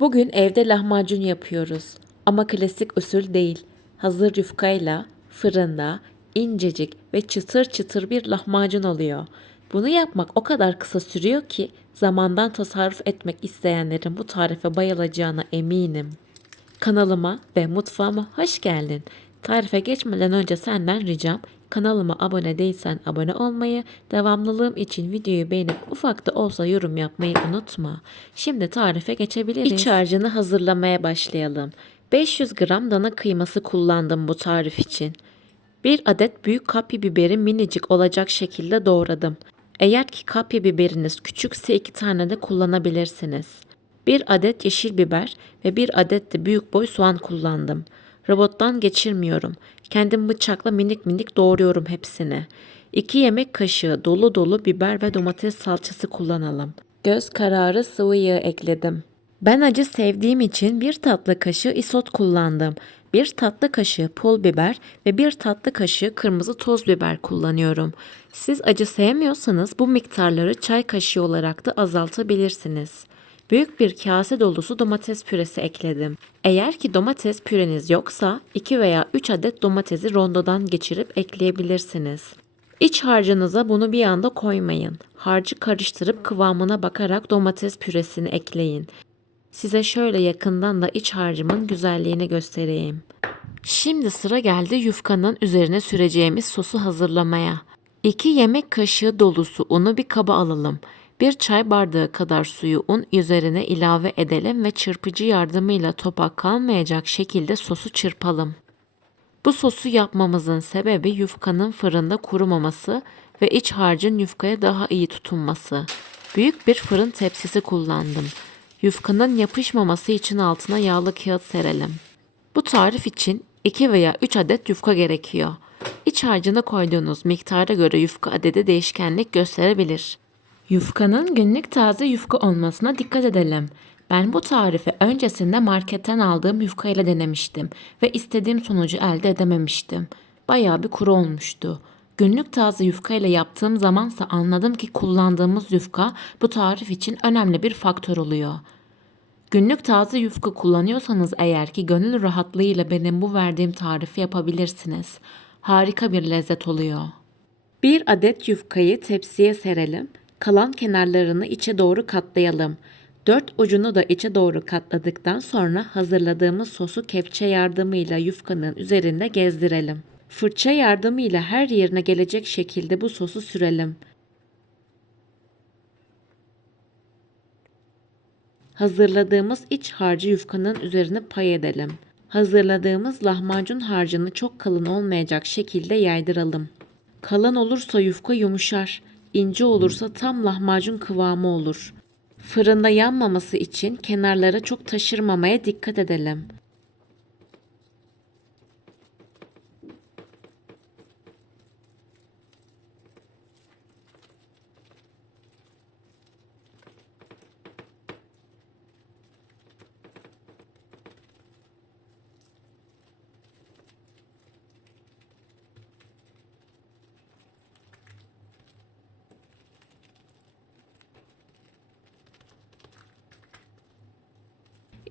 Bugün evde lahmacun yapıyoruz. Ama klasik usul değil. Hazır yufkayla fırında incecik ve çıtır çıtır bir lahmacun oluyor. Bunu yapmak o kadar kısa sürüyor ki zamandan tasarruf etmek isteyenlerin bu tarife bayılacağına eminim. Kanalıma ve mutfağıma hoş geldin. Tarife geçmeden önce senden ricam kanalıma abone değilsen abone olmayı, devamlılığım için videoyu beğenip ufak da olsa yorum yapmayı unutma. Şimdi tarife geçebiliriz. İç harcını hazırlamaya başlayalım. 500 gram dana kıyması kullandım bu tarif için. Bir adet büyük kapya biberi minicik olacak şekilde doğradım. Eğer ki kapya biberiniz küçükse iki tane de kullanabilirsiniz. Bir adet yeşil biber ve bir adet de büyük boy soğan kullandım. Robottan geçirmiyorum. Kendim bıçakla minik minik doğruyorum hepsini. 2 yemek kaşığı dolu dolu biber ve domates salçası kullanalım. Göz kararı sıvı yağ ekledim. Ben acı sevdiğim için bir tatlı kaşığı isot kullandım. Bir tatlı kaşığı pul biber ve bir tatlı kaşığı kırmızı toz biber kullanıyorum. Siz acı sevmiyorsanız bu miktarları çay kaşığı olarak da azaltabilirsiniz. Büyük bir kase dolusu domates püresi ekledim. Eğer ki domates püreniz yoksa 2 veya 3 adet domatesi rondodan geçirip ekleyebilirsiniz. İç harcınıza bunu bir anda koymayın. Harcı karıştırıp kıvamına bakarak domates püresini ekleyin. Size şöyle yakından da iç harcımın güzelliğini göstereyim. Şimdi sıra geldi yufkanın üzerine süreceğimiz sosu hazırlamaya. 2 yemek kaşığı dolusu unu bir kaba alalım. Bir çay bardağı kadar suyu un üzerine ilave edelim ve çırpıcı yardımıyla topak kalmayacak şekilde sosu çırpalım. Bu sosu yapmamızın sebebi yufkanın fırında kurumaması ve iç harcın yufkaya daha iyi tutunması. Büyük bir fırın tepsisi kullandım. Yufkanın yapışmaması için altına yağlı kağıt serelim. Bu tarif için 2 veya 3 adet yufka gerekiyor. İç harcına koyduğunuz miktara göre yufka adedi değişkenlik gösterebilir. Yufkanın günlük taze yufka olmasına dikkat edelim. Ben bu tarifi öncesinde marketten aldığım yufka ile denemiştim ve istediğim sonucu elde edememiştim. Bayağı bir kuru olmuştu. Günlük taze yufka ile yaptığım zamansa anladım ki kullandığımız yufka bu tarif için önemli bir faktör oluyor. Günlük taze yufka kullanıyorsanız eğer ki gönül rahatlığıyla benim bu verdiğim tarifi yapabilirsiniz. Harika bir lezzet oluyor. Bir adet yufkayı tepsiye serelim. Kalan kenarlarını içe doğru katlayalım. Dört ucunu da içe doğru katladıktan sonra hazırladığımız sosu kepçe yardımıyla yufkanın üzerinde gezdirelim. Fırça yardımıyla her yerine gelecek şekilde bu sosu sürelim. Hazırladığımız iç harcı yufkanın üzerine pay edelim. Hazırladığımız lahmacun harcını çok kalın olmayacak şekilde yaydıralım. Kalın olursa yufka yumuşar, ince olursa tam lahmacun kıvamı olur. Fırında yanmaması için kenarlara çok taşırmamaya dikkat edelim.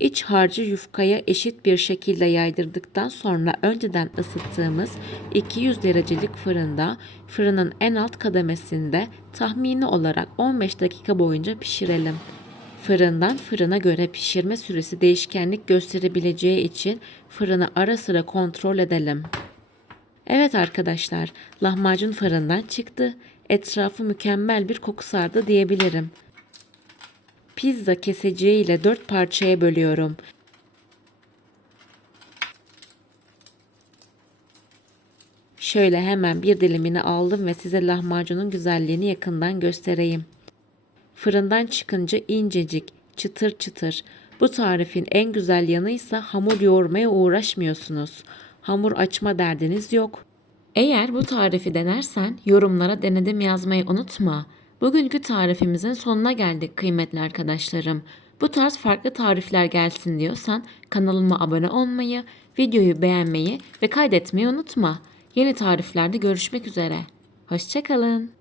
İç harcı yufkaya eşit bir şekilde yaydırdıktan sonra önceden ısıttığımız 200 derecelik fırında fırının en alt kademesinde tahmini olarak 15 dakika boyunca pişirelim. Fırından fırına göre pişirme süresi değişkenlik gösterebileceği için fırını ara sıra kontrol edelim. Evet arkadaşlar, lahmacun fırından çıktı. Etrafı mükemmel bir koku sardı diyebilirim. Pizza keseciği ile dört parçaya bölüyorum. Şöyle hemen bir dilimini aldım ve size lahmacunun güzelliğini yakından göstereyim. Fırından çıkınca incecik, çıtır çıtır. Bu tarifin en güzel yanıysa hamur yoğurmaya uğraşmıyorsunuz. Hamur açma derdiniz yok. Eğer bu tarifi denersen yorumlara denedim yazmayı unutma. Bugünkü tarifimizin sonuna geldik kıymetli arkadaşlarım. Bu tarz farklı tarifler gelsin diyorsan kanalıma abone olmayı, videoyu beğenmeyi ve kaydetmeyi unutma. Yeni tariflerde görüşmek üzere. Hoşçakalın.